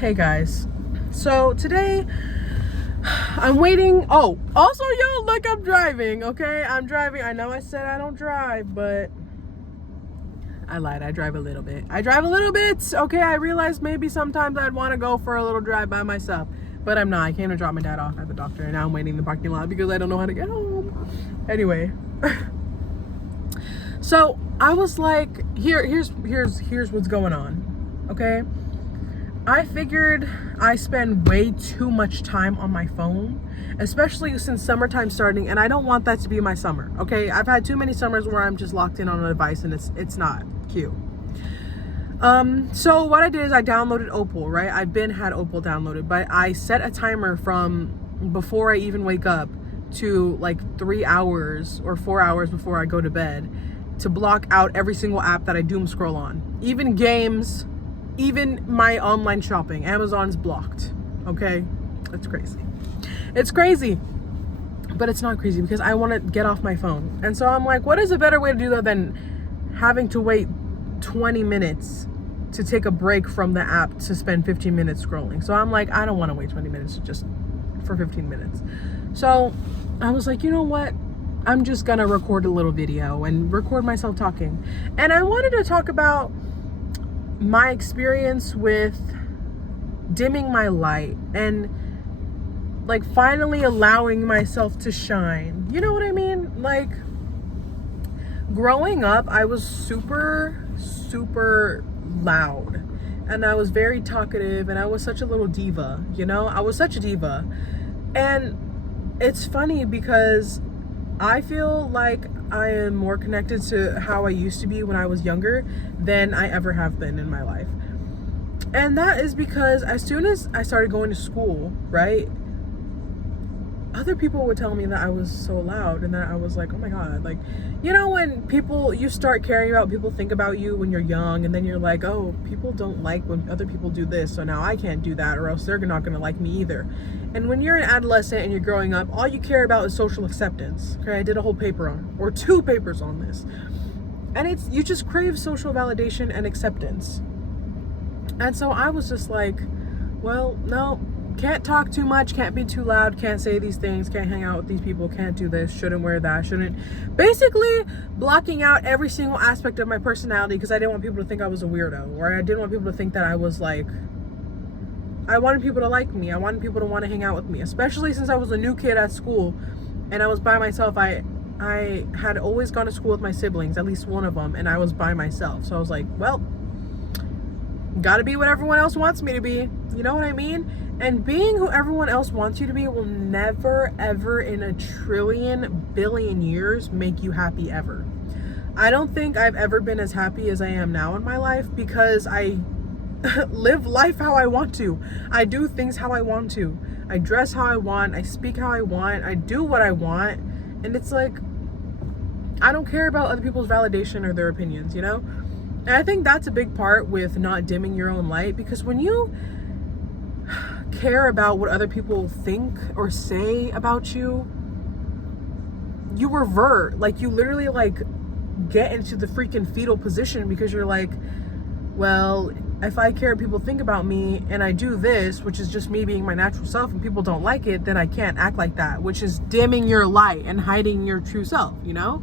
Hey guys, so today I'm waiting. Oh, also, yo, look, I'm driving. Okay, I'm driving. I know I said I don't drive, but I lied. I drive a little bit. Okay, I realized maybe sometimes I'd want to go for a little drive by myself, but I'm not. I came to drop my dad off at the doctor, and now I'm waiting in the parking lot because I don't know how to get home. Anyway, so I was like, here's what's going on. Okay, I figured I spend way too much time on my phone, especially since summertime's starting, and I don't want that to be my summer. Okay, I've had too many summers where I'm just locked in on a device, and it's not cute. So what I did is I downloaded Opal, right? I've had Opal downloaded, but I set a timer from before I even wake up to like 3 hours or 4 hours before I go to bed to block out every single app that I doom scroll on, even games. Even my online shopping, Amazon's blocked. Okay, it's crazy, but it's not crazy because I want to get off my phone. And so I'm like, what is a better way to do that than having to wait 20 minutes to take a break from the app to spend 15 minutes scrolling? So I'm like, I don't want to wait 20 minutes just for 15 minutes. So I was like, you know what? I'm just gonna record a little video and record myself talking. And I wanted to talk about my experience with dimming my light and like finally allowing myself to shine. You know what I mean? Like, growing up, I was super loud, and I was very talkative, and I was such a little diva, you know? I was such a diva. And it's funny because I feel like I am more connected to how I used to be when I was younger than I ever have been in my life. And that is because as soon as I started going to school, right, other people would tell me that I was so loud, and that I was like, oh my God, like, you know, when you start caring about what people think about you when you're young, and then you're like, oh, people don't like when other people do this, so now I can't do that, or else they're not gonna like me either. And when you're an adolescent and you're growing up, all you care about is social acceptance. Okay, I did a whole paper or 2 papers on this. And you just crave social validation and acceptance. And so I was just like, well, no, can't talk too much, can't be too loud, can't say these things, can't hang out with these people, can't do this, shouldn't wear that, shouldn't. Basically blocking out every single aspect of my personality because I didn't want people to think I was a weirdo, or I didn't want people to think that I was like, I wanted people to like me. I wanted people to want to hang out with me, especially since I was a new kid at school and I was by myself. I had always gone to school with my siblings, at least one of them, and I was by myself. So I was like, well, gotta be what everyone else wants me to be. You know what I mean? And being who everyone else wants you to be will never, ever in a trillion billion years make you happy ever. I don't think I've ever been as happy as I am now in my life because I live life how I want to. I do things how I want to. I dress how I want. I speak how I want. I do what I want. And it's like, I don't care about other people's validation or their opinions, you know? And I think that's a big part with not dimming your own light, because when you care about what other people think or say about you, you revert. Like, you literally like get into the freaking fetal position because you're like, well, if I care what people think about me and I do this, which is just me being my natural self, and people don't like it, then I can't act like that, which is dimming your light and hiding your true self, you know?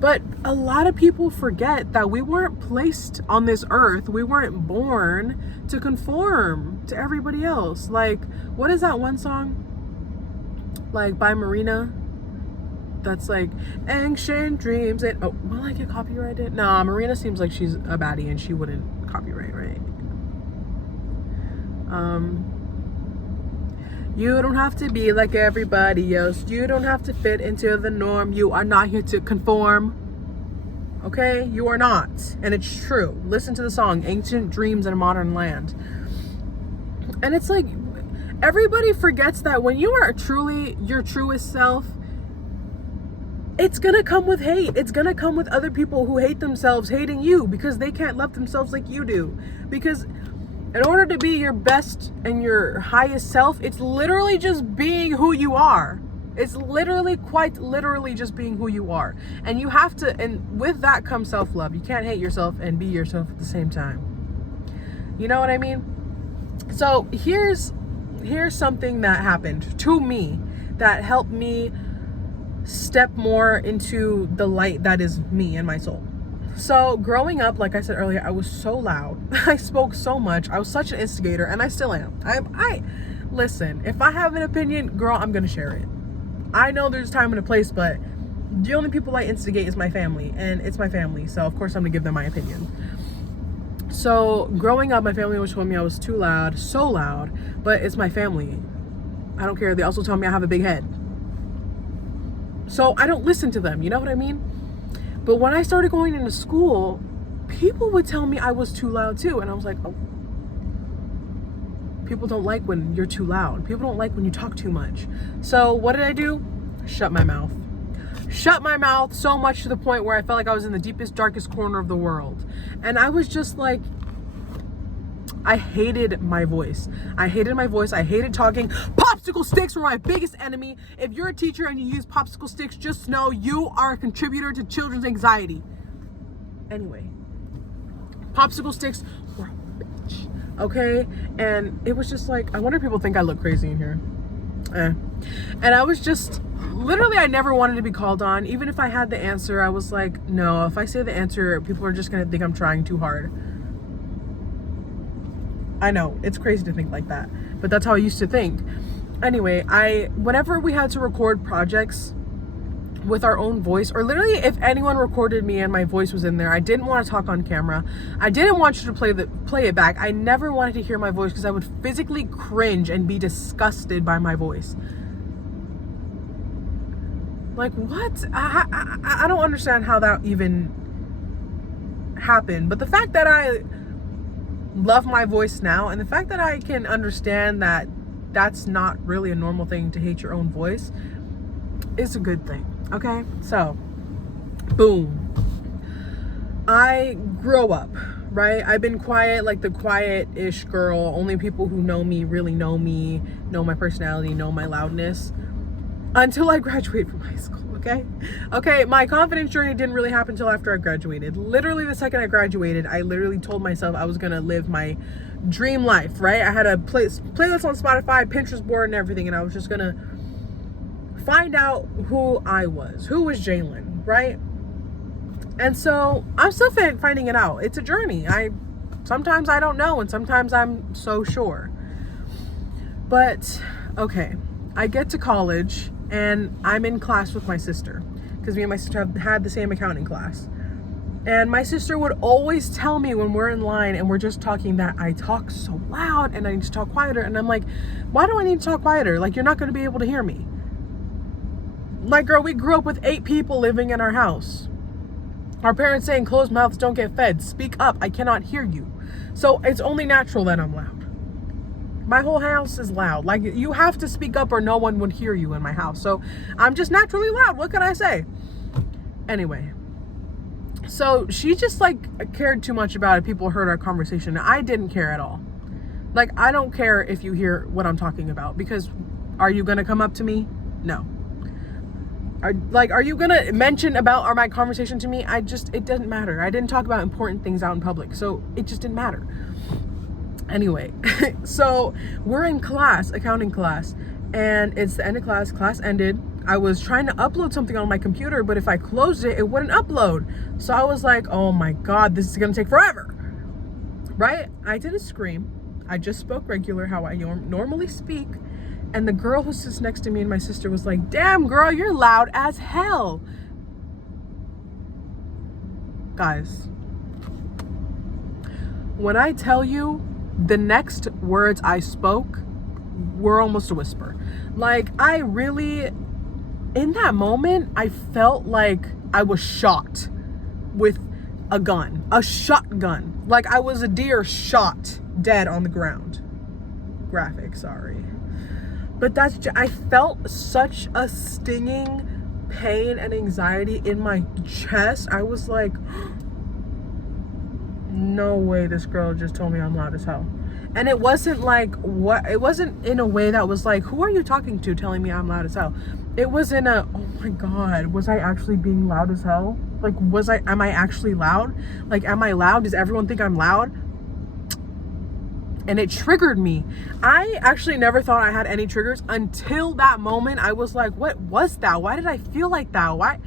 But a lot of people forget that we weren't placed on this earth. We weren't born to conform to everybody else. Like, what is that one song? Like, by Marina? That's like, ancient dreams. And, oh, will I get copyrighted? Nah, Marina seems like she's a baddie and she wouldn't copyright, right? You don't have to be like everybody else. You don't have to fit into the norm. You are not here to conform. Okay? You are not. And it's true. Listen to the song, Ancient Dreams in a Modern Land. And it's like, everybody forgets that when you are truly your truest self, it's gonna come with hate. It's gonna come with other people who hate themselves hating you because they can't love themselves like you do. Because in order to be your best and your highest self, it's literally just being who you are. It's literally, quite literally just being who you are. And you have to, and with that comes self-love. You can't hate yourself and be yourself at the same time. You know what I mean? So here's something that happened to me that helped me step more into the light that is me and my soul. So growing up, like I said earlier, I was so loud. I spoke so much. I was such an instigator, and I still am. I listen, if I have an opinion, girl, I'm gonna share it. I know there's time and a place, but the only people I instigate is my family, and it's my family, so of course I'm gonna give them my opinion. So growing up, my family always told me I was too loud, so loud, but it's my family. I don't care. They also tell me I have a big head. So I don't listen to them, you know what I mean? But when I started going into school, people would tell me I was too loud too. And I was like, oh, people don't like when you're too loud. People don't like when you talk too much. So what did I do? Shut my mouth. Shut my mouth so much to the point where I felt like I was in the deepest, darkest corner of the world. And I was just like, I hated my voice. I hated talking. Popsicle sticks were my biggest enemy. If you're a teacher and you use popsicle sticks, just know you are a contributor to children's anxiety. Anyway, popsicle sticks were a bitch, okay? And it was just like, I wonder if people think I look crazy in here. And I was just, literally, I never wanted to be called on. Even if I had the answer, I was like, no, if I say the answer, people are just gonna think I'm trying too hard. I know, it's crazy to think like that, but that's how I used to think. Anyway, whenever we had to record projects with our own voice, or literally if anyone recorded me and my voice was in there, I didn't want to talk on camera. I didn't want you to play it back. I never wanted to hear my voice because I would physically cringe and be disgusted by my voice. Like, what? I don't understand how that even happened. But the fact that I love my voice now, and the fact that I can understand that that's not really a normal thing to hate your own voice, is a good thing. Okay, so boom, I grow up, right? I've been quiet, like the quiet-ish girl. Only people who know me really know me, know my personality, know my loudness, until I graduated from high school. Okay, my confidence journey didn't really happen until after I graduated. Literally the second I graduated, I literally told myself I was gonna live my dream life, right? I had a playlist on Spotify, Pinterest board, and everything, and I was just gonna find out who I was. Who was Jalen, right? And so I'm still finding it out. It's a journey. Sometimes I don't know, and sometimes I'm so sure. But okay, I get to college and I'm in class with my sister, because me and my sister have had the same accounting class. And my sister would always tell me when we're in line and we're just talking that I talk so loud and I need to talk quieter. And I'm like, why do I need to talk quieter? Like, you're not going to be able to hear me. Like, girl, we grew up with 8 people living in our house. Our parents saying closed mouths don't get fed. Speak up, I cannot hear you. So it's only natural that I'm loud. My whole house is loud. Like, you have to speak up or no one would hear you in my house. So I'm just naturally loud. What can I say? Anyway, so she just like cared too much about it. People heard our conversation. I didn't care at all. Like, I don't care if you hear what I'm talking about, because are you going to come up to me? No. Are you going to mention about my conversation to me? It doesn't matter. I didn't talk about important things out in public. So it just didn't matter. Anyway, so we're in class, accounting class, and it's the end of class ended. I was trying to upload something on my computer, but if I closed it, it wouldn't upload. So I was like, oh my God, this is gonna take forever, right? I didn't scream. I just spoke regular, how I normally speak. And the girl who sits next to me and my sister was like, damn girl, you're loud as hell. Guys, when I tell you, the next words I spoke were almost a whisper. Like, I really, in that moment, I felt like I was shot with a gun, a shotgun. Like I was a deer shot dead on the ground. Graphic, sorry. But I felt such a stinging pain and anxiety in my chest. I was like, no way this girl just told me I'm loud as hell. And it wasn't like, it wasn't in a way that was like, who are you talking to telling me I'm loud as hell? It was in a, oh my God, was I actually being loud as hell? Like, am I actually loud? Like, am I loud? Does everyone think I'm loud? And it triggered me. I actually never thought I had any triggers until that moment. I was like, what was that? Why did I feel like that? Why?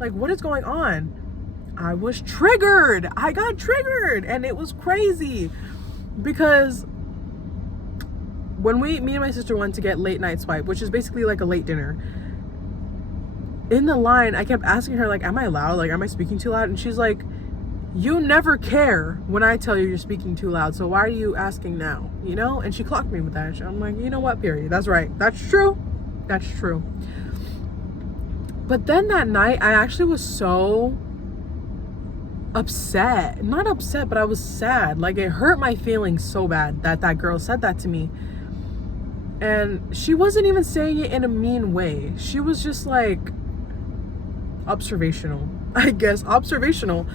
Like, what is going on? I was triggered. I got triggered. And it was crazy. Because when me and my sister went to get late night swipe, which is basically like a late dinner, in the line, I kept asking her, like, am I loud? Like, am I speaking too loud? And she's like, you never care when I tell you you're speaking too loud, so why are you asking now? You know? And she clocked me with that. I'm like, you know what, period. That's right. That's true. That's true. But then that night, I actually was so upset. Not upset, but I was sad. Like, it hurt my feelings so bad that that girl said that to me. And she wasn't even saying it in a mean way. She was just like observational, I guess. Observational.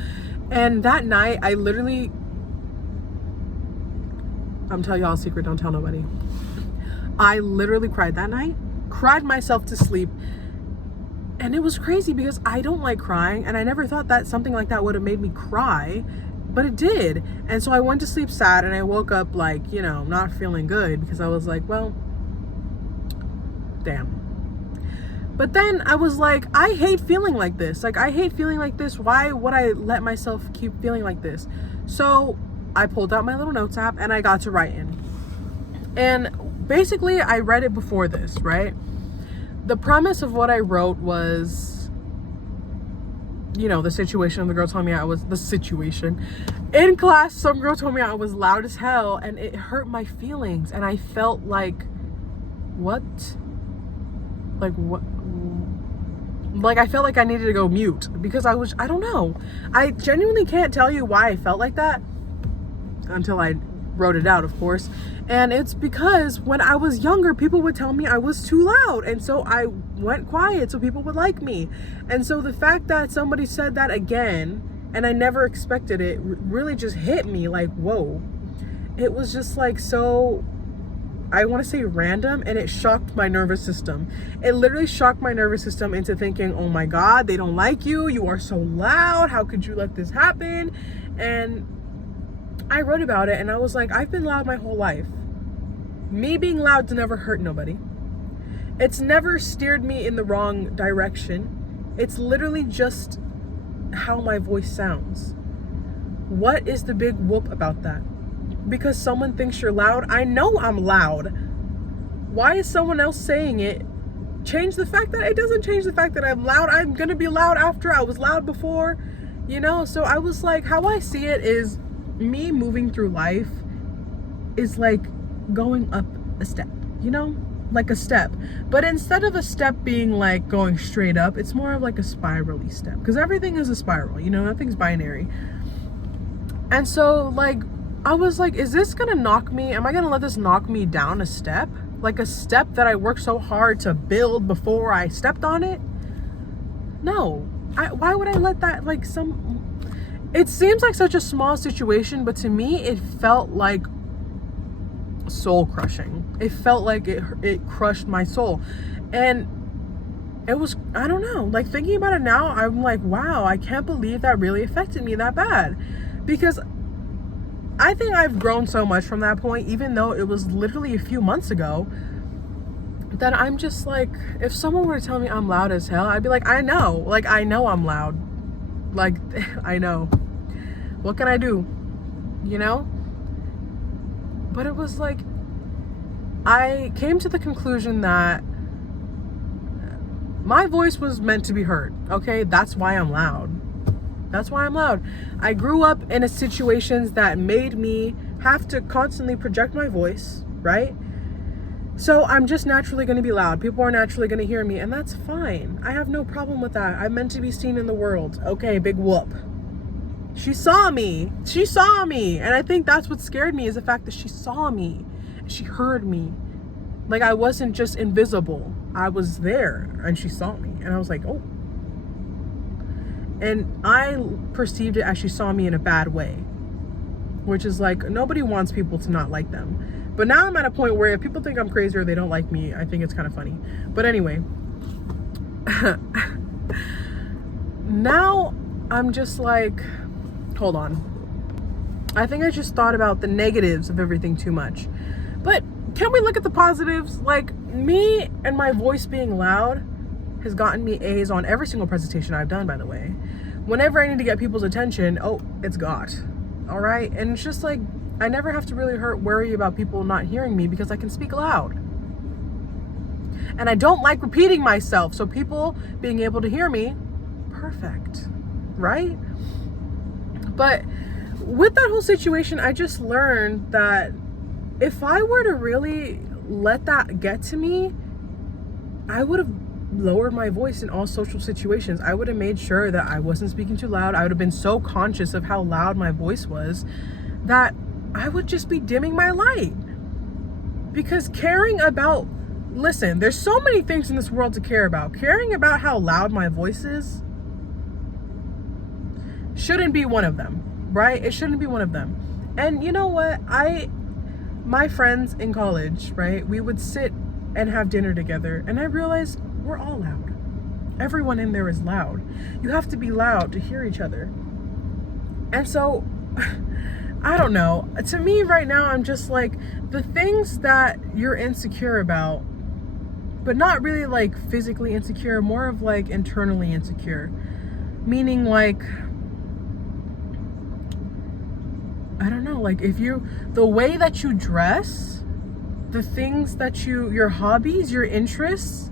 And that night, I literally, I'm telling y'all a secret, don't tell nobody. I literally cried that night, cried myself to sleep. And it was crazy because I don't like crying. And I never thought that something like that would have made me cry, but it did. And so I went to sleep sad and I woke up like, you know, not feeling good because I was like, well, damn. But then I was like, I hate feeling like this. Like, I hate feeling like this. Why would I let myself keep feeling like this? So I pulled out my little notes app and I got to writing. And basically, I read it before this, right? The premise of what I wrote was, you know, the situation. The girl told me the situation. In class, some girl told me I was loud as hell and it hurt my feelings. And I felt like, what? Like, what? Like, I felt like I needed to go mute because I don't know. I genuinely can't tell you why I felt like that until I wrote it out, of course. And it's because when I was younger, people would tell me I was too loud. And so I went quiet so people would like me. And so the fact that somebody said that again, and I never expected it, really just hit me like, whoa. It was just like so, I want to say random, and it shocked my nervous system. It literally shocked my nervous system into thinking, oh my God, they don't like you. You are so loud. How could you let this happen? And I wrote about it and I was like, I've been loud my whole life. Me being loud's never hurt nobody. It's never steered me in the wrong direction. It's literally just how my voice sounds. What is the big whoop about that? Because someone thinks you're loud? I know I'm loud. Why is someone else saying it change the fact that it doesn't change the fact that I'm loud? I'm gonna be loud after. I was loud before, you know? So I was like, how I see it is me moving through life is like going up a step, you know? Like a step. But instead of a step being like going straight up, it's more of like a spirally step. Because everything is a spiral, you know? Nothing's binary. And so like, I was like, is this gonna knock me? Am I gonna let this knock me down a step? Like a step that I worked so hard to build before I stepped on it? No. Why would I let that, like, it seems like such a small situation, but to me, it felt like soul crushing. It felt like it crushed my soul. And it was, I don't know, like thinking about it now, I'm like, wow, I can't believe that really affected me that bad. Because I think I've grown so much from that point, even though it was literally a few months ago, that I'm just like, if someone were to tell me I'm loud as hell, I'd be like, I know. Like, I know I'm loud. Like, I know. What can I do? You know? But it was like, I came to the conclusion that my voice was meant to be heard. Okay? That's why I'm loud. That's why I'm loud. I grew up in situations that made me have to constantly project my voice, right? So I'm just naturally going to be loud. People are naturally going to hear me, and that's fine. I have no problem with that. I'm meant to be seen in the world. Okay, big whoop. She saw me. She saw me. And I think that's what scared me, is the fact that she saw me. She heard me. Like, I wasn't just invisible. I was there, and she saw me. And I was like, oh. And I perceived it as she saw me in a bad way, which is like, nobody wants people to not like them. But now I'm at a point where if people think I'm crazy or they don't like me, I think it's kind of funny. But anyway, now I'm just like, hold on. I think I just thought about the negatives of everything too much. But can we look at the positives? Like, me and my voice being loud has gotten me A's on every single presentation I've done, by the way. Whenever I need to get people's attention, oh, it's got. All right? And it's just like, I never have to really worry about people not hearing me because I can speak loud. And I don't like repeating myself. So people being able to hear me, perfect. Right? But with that whole situation, I just learned that if I were to really let that get to me, I would have lowered my voice in all social situations. I would have made sure that I wasn't speaking too loud. I would have been so conscious of how loud my voice was that I would just be dimming my light. Because listen, there's so many things in this world to care about. Caring about how loud my voice is shouldn't be one of them. Right? It shouldn't be one of them. And you know what? My friends in college, right? We would sit and have dinner together, and I realized we're all loud. Everyone in there is loud. You have to be loud to hear each other. And so, I don't know. To me right now, I'm just like, the things that you're insecure about, but not really like physically insecure, more of like internally insecure. Meaning like, I don't know, like the way that you dress, the things that your hobbies, your interests,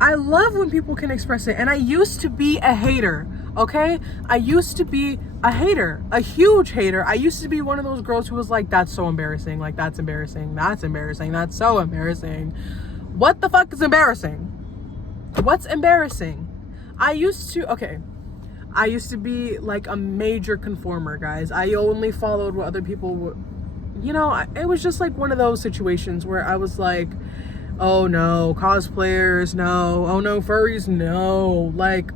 I love when people can express it. And I used to be a hater, okay? I used to be a hater, a huge hater. I used to be one of those girls who was like, that's so embarrassing, like that's embarrassing, that's embarrassing, that's so embarrassing. What the fuck is embarrassing? What's embarrassing? I used to be like a major conformer, guys. I only followed what other people would, it was just like one of those situations where I was like, oh no, cosplayers, no. Oh no, furries, no. Like,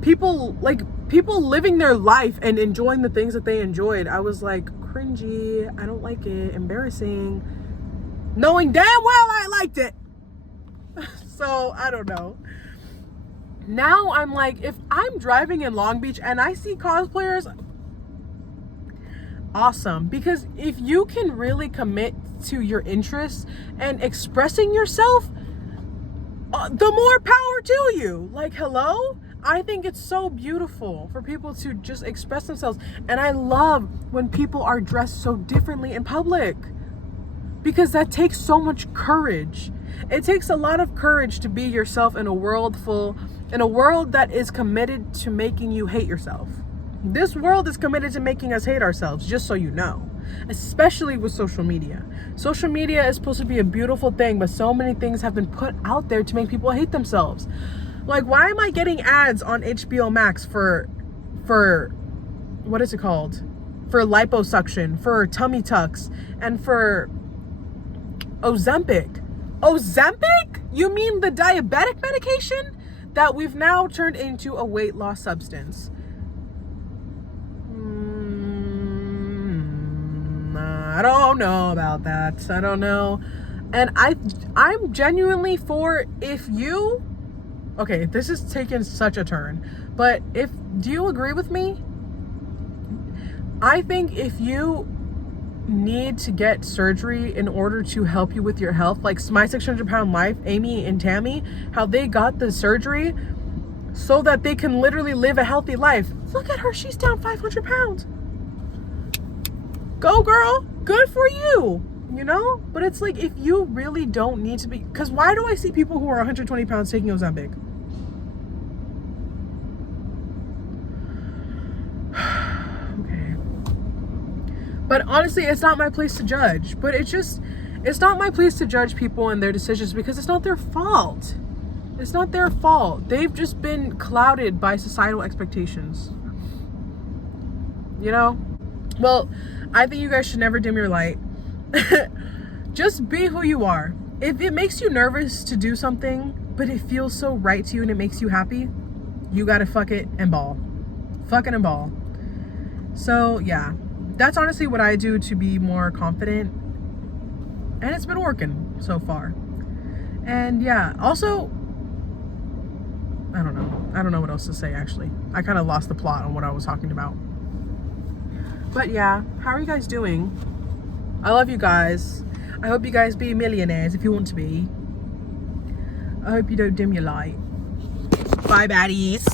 people living their life and enjoying the things that they enjoyed. I was like, cringy, I don't like it, embarrassing. Knowing damn well I liked it. So, I don't know. Now I'm like, if I'm driving in Long Beach and I see cosplayers, awesome. Because if you can really commit to your interests and expressing yourself, the more power to you. Like, hello? I think it's so beautiful for people to just express themselves. And I love when people are dressed so differently in public, because that takes so much courage. It takes a lot of courage to be yourself in a world that is committed to making you hate yourself. This world is committed to making us hate ourselves, just so you know. Especially with social media. Social media is supposed to be a beautiful thing, but so many things have been put out there to make people hate themselves. Like, why am I getting ads on HBO Max for what is it called? For liposuction, for tummy tucks, and for Ozempic. Ozempic? You mean the diabetic medication that we've now turned into a weight loss substance? I don't know about that. I don't know. And I'm genuinely for, okay, this is taken such a turn, but do you agree with me? I think if you need to get surgery in order to help you with your health, like My 600 Pound Life, Amy and Tammy, how they got the surgery so that they can literally live a healthy life. Look at her, she's down 500 pounds. Go girl, good for you, But it's like, if you really don't need to be, because why do I see people who are 120 pounds taking Ozempic? But honestly, it's not my place to judge. But it's not my place to judge people and their decisions, because it's not their fault. It's not their fault. They've just been clouded by societal expectations. Well, I think you guys should never dim your light. Just be who you are. If it makes you nervous to do something, but it feels so right to you and it makes you happy, you gotta fuck it and ball. Fuck it and ball. So, yeah. That's honestly what I do to be more confident, and it's been working so far. And yeah, also, I don't know what else to say, actually. I kind of lost the plot on what I was talking about. But yeah, how are you guys doing? I love you guys. I hope you guys be millionaires if you want to be. I hope you don't dim your light. Bye, baddies.